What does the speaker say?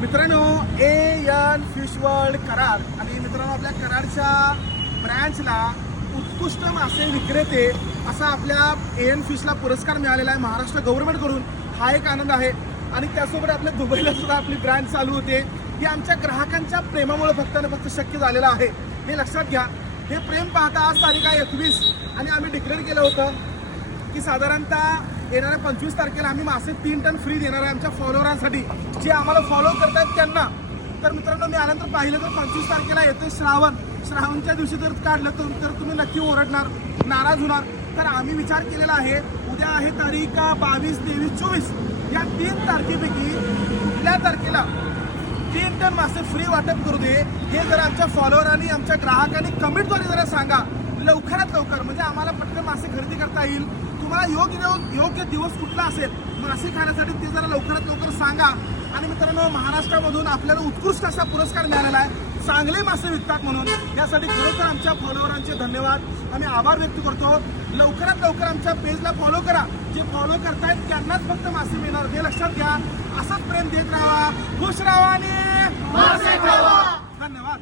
मित्रांनो, N fish world Karad आणि मित्रांनो आपल्या कराडच्या ब्रँचला उत्कृष्ट मासे विक्रेते असा आपल्या एन फिशला पुरस्कार मिळालेला आहे महाराष्ट्र गव्हर्नमेंटकडून. हा एक आनंद आहे. आणि त्यासोबत आपल्या दुबईला सुद्धा आपली ब्रँच चालू होते. हे आमच्या ग्राहकांच्या प्रेमामुळे फक्त आणि फक्त शक्य झालेलं आहे. हे लक्षात घ्या. हे प्रेम पाहता आज तारीख आहे 21 आणि आम्ही डिक्लेअर केलं होतं की साधारणतः येणाऱ्या 25 तारखेला आम्ही मासे 3 टन फ्री देणार आहे आमच्या फॉलोअरांसाठी, जे आम्हाला फॉलो करतात त्यांना. तर मित्रांनो, मी आल्यानंतर पाहिलं तर 25 तारखेला येते श्रावणच्या दिवशी जर काढलं तर तुम्ही नक्की ओरडणार, नाराज होणार. तर आम्ही विचार केलेला आहे, उद्या आहे तारीख 22, 23, 24 या 3 तारखेपैकी कुठल्या तारखेला 3 टन मासे फ्री वाटप करू दे. हे जर आमच्या फॉलोअरांनी आमच्या ग्राहकांनी कमेंटद्वारे जरा सांगा लवकरात लवकर, म्हणजे आम्हाला पटकन मासे खरेदी करता येईल. तुम्हाला योग्य दिवस कुठला असेल मासे खाण्यासाठी ते जरा लवकरात लवकर सांगा. आणि मित्रांनो, महाराष्ट्रामधून आपल्याला उत्कृष्ट असा पुरस्कार मिळालेला आहे चांगले मासे विकतात म्हणून. यासाठी खरोखर आमच्या फॉलोअरांचे धन्यवाद, आम्ही आभार व्यक्त करतो. लवकरात लवकर आमच्या पेजला फॉलो करा. जे फॉलो करतायत त्यांनाच फक्त मासे मिळणार, हे लक्षात घ्या. असंच प्रेम देत राहा, खुश राहा आणि मासे खावा. धन्यवाद.